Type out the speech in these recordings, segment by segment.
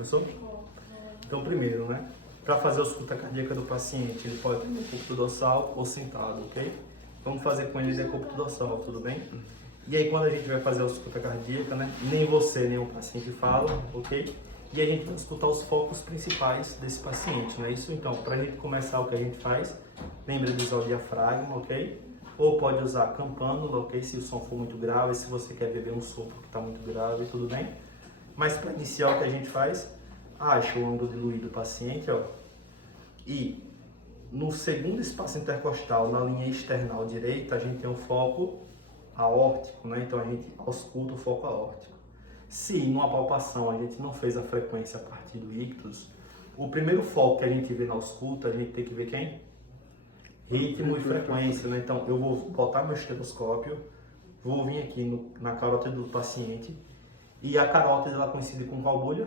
Começou? Então, primeiro, né? Para fazer a ausculta cardíaca do paciente, ele pode ter decúbito dorsal ou sentado, ok? Vamos fazer com ele decúbito dorsal, tudo bem? E aí, quando a gente vai fazer a ausculta cardíaca, né? Nem você, nem o paciente fala, ok? E a gente vai escutar os focos principais desse paciente, não é isso? Então, para a gente começar, o que a gente faz, lembra de usar o diafragma, ok? Ou pode usar campanula, ok? Se o som for muito grave, se você quer beber um sopro que está muito grave, tudo bem? Mas para iniciar, o que a gente faz, acha o ângulo diluído do paciente, ó. E no segundo espaço intercostal, na linha external direita, a gente tem um foco aórtico, né? Então a gente ausculta o foco aórtico. Se numa palpação a gente não fez a frequência a partir do ictus, o primeiro foco que a gente vê na ausculta, a gente tem que ver quem? Ritmo e frequência, né? Então eu vou botar meu estetoscópio, vou vir aqui na carótida do paciente, e a carótida ela coincide com qual bolha?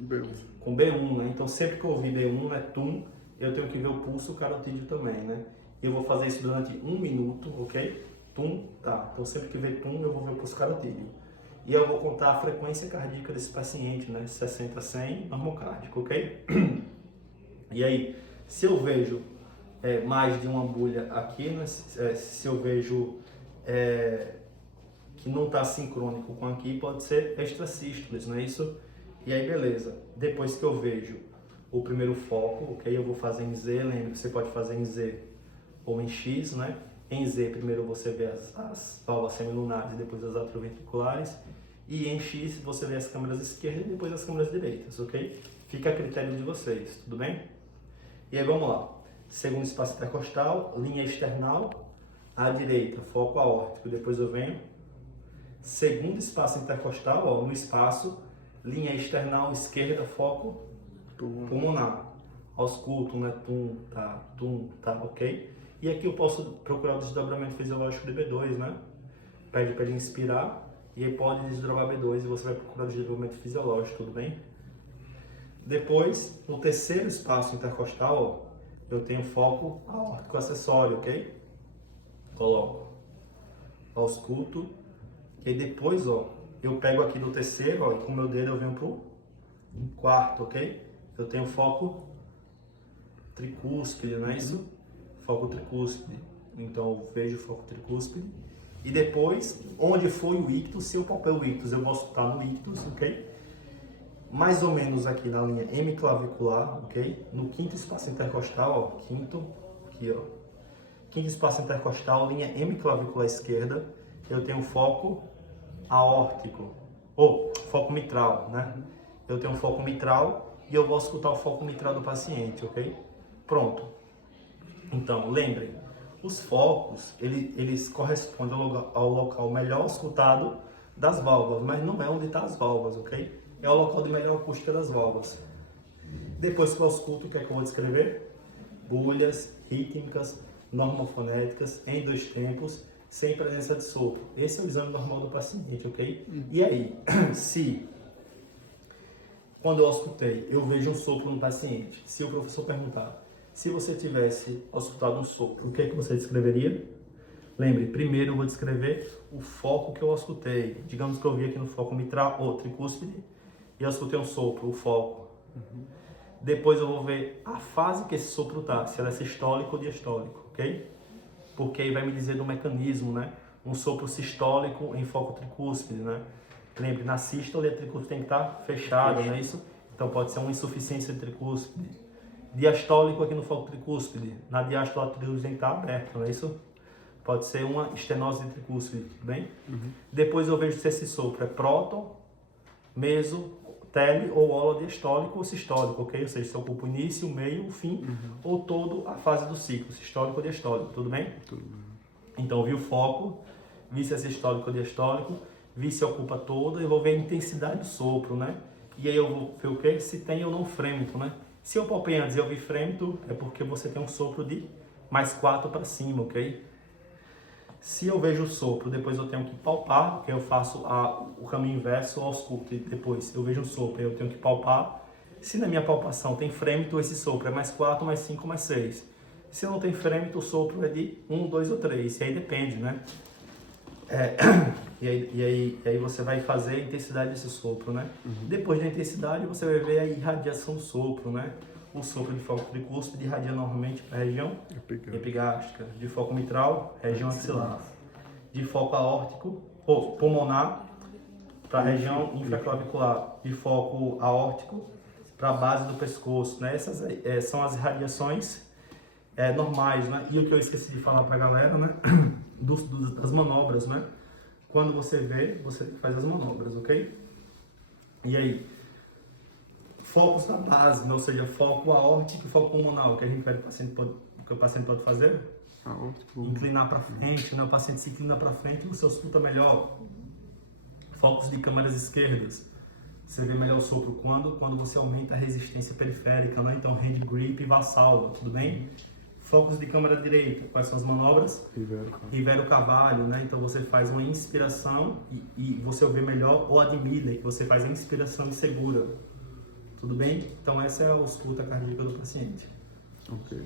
B1. Com B1, né? Então sempre que eu ouvir B1, né, TUM, eu tenho que ver o pulso carotídeo também, né? E eu vou fazer isso durante 1 minuto, ok? TUM, tá. Então sempre que ver TUM, eu vou ver o pulso carotídeo. E eu vou contar a frequência cardíaca desse paciente, né? 60 a 100, normocárdico, ok? E aí, se eu vejo mais de uma bolha aqui, né? Se eu vejo que não está sincrônico com aqui, pode ser extrasístoles, não é isso? E aí, beleza. Depois que eu vejo o primeiro foco, ok? Eu vou fazer em Z, lembra que você pode fazer em Z ou em X, né? Em Z, primeiro você vê as válvulas semilunares e depois as atrioventriculares. E em X, você vê as câmeras esquerdas e depois as câmeras direitas, ok? Fica a critério de vocês, tudo bem? E aí, vamos lá. Segundo espaço intercostal, linha external, à direita, foco aórtico. Depois eu venho. Segundo espaço intercostal, ó, no espaço, linha external esquerda, foco pulmonar. Ausculto, né? Tum, tá, ok? E aqui eu posso procurar o desdobramento fisiológico de B2, né? Pede para ele inspirar e aí pode desdobrar B2 e você vai procurar o desdobramento fisiológico, tudo bem? Depois, no terceiro espaço intercostal, ó, eu tenho foco aórtico acessório, ok? Coloco, ausculto, e depois, ó, eu pego aqui do terceiro, ó, e com o meu dedo eu venho pro quarto, ok? Eu tenho foco tricúspide, não é isso? Foco tricúspide. Então eu vejo o foco tricúspide. E depois, onde foi o ictus, se eu palpei o ictus, eu vou escutar no ictus, ok? Mais ou menos aqui na linha hemiclavicular, ok? No quinto espaço intercostal, ó, quinto, aqui, ó. Quinto espaço intercostal, linha hemiclavicular esquerda, eu tenho foco aórtico, ou foco mitral, né? Eu tenho um foco mitral e eu vou escutar o foco mitral do paciente, ok? Pronto. Então, lembrem, os focos, eles correspondem ao local melhor escutado das válvulas, mas não é onde estão as válvulas, ok? É o local de melhor acústica das válvulas. Depois que eu escuto, o que é que eu vou descrever? Bolhas rítmicas, normofonéticas, em 2 tempos, sem presença de sopro. Esse é o exame normal do paciente, ok? E aí, se quando eu auscultei, eu vejo um sopro no paciente, se o professor perguntar, se você tivesse auscultado um sopro, o que é que você descreveria? Lembre, primeiro eu vou descrever o foco que eu auscultei. Digamos que eu vi aqui no foco mitral ou tricúspide e eu auscultei um sopro, o foco. Depois eu vou ver a fase que esse sopro está, se ela é sistólico ou diastólico, ok? Porque aí vai me dizer do mecanismo, né? Um sopro sistólico em foco tricúspide, né? Lembre, na sístole a tricúspide tem que estar fechada, não é isso? Então pode ser uma insuficiência de tricúspide. Diastólico aqui no foco tricúspide, na diástole a tricúspide tem que estar aberta, não é isso? Pode ser uma estenose de tricúspide, tudo bem? Depois eu vejo se esse sopro é próton, meso, tele ou holodiastólico ou sistólico, ok? Ou seja, se ocupa o início, o meio, o fim, ou toda a fase do ciclo, sistólico ou diastólico, tudo bem? Tudo bem. Então eu vi o foco, vi se é sistólico ou diastólico, vi se ocupa toda e vou ver a intensidade do sopro, né? E aí eu vou ver o que? Se tem ou não frêmito, né? Se eu palpei antes e eu vi frêmito, é porque você tem um sopro de mais 4 para cima, ok? Se eu vejo o sopro, depois eu tenho que palpar, porque eu faço o caminho inverso ao ausculto, e depois eu vejo um sopro, eu tenho que palpar. Se na minha palpação tem frêmito, esse sopro é mais 4, mais 5, mais 6. Se não tem frêmito, o sopro é de 1, 2 ou 3, e aí depende, né? E aí você vai fazer a intensidade desse sopro, né? Depois da intensidade, você vai ver a irradiação do sopro, né? O sopro de foco tricúspide irradia normalmente para a região epigástrica, de foco mitral, região axilar, de foco aórtico, ou pulmonar, para a região infraclavicular, de foco aórtico para a base do pescoço, né? Essas são as irradiações normais, né? E o que eu esqueci de falar para a galera, né? Das manobras, né? Quando você vê, você faz as manobras, ok? E aí, focos na base, né? Ou seja, foco aórtico e foco pulmonar, o que a gente pede que o paciente pode fazer? Inclinar para frente, né? O paciente se inclina para frente e você escuta melhor. Focos de câmaras esquerdas, você vê melhor o sopro quando você aumenta a resistência periférica, né? Então, hand grip e valsalva, tudo bem? Focos de câmara direita, quais são as manobras? Rivero Carvalho, né? Então você faz uma inspiração e você ouve melhor, ou a de Miller, que você faz a inspiração e segura. Tudo bem? Então essa é a ausculta cardíaca do paciente. Ok.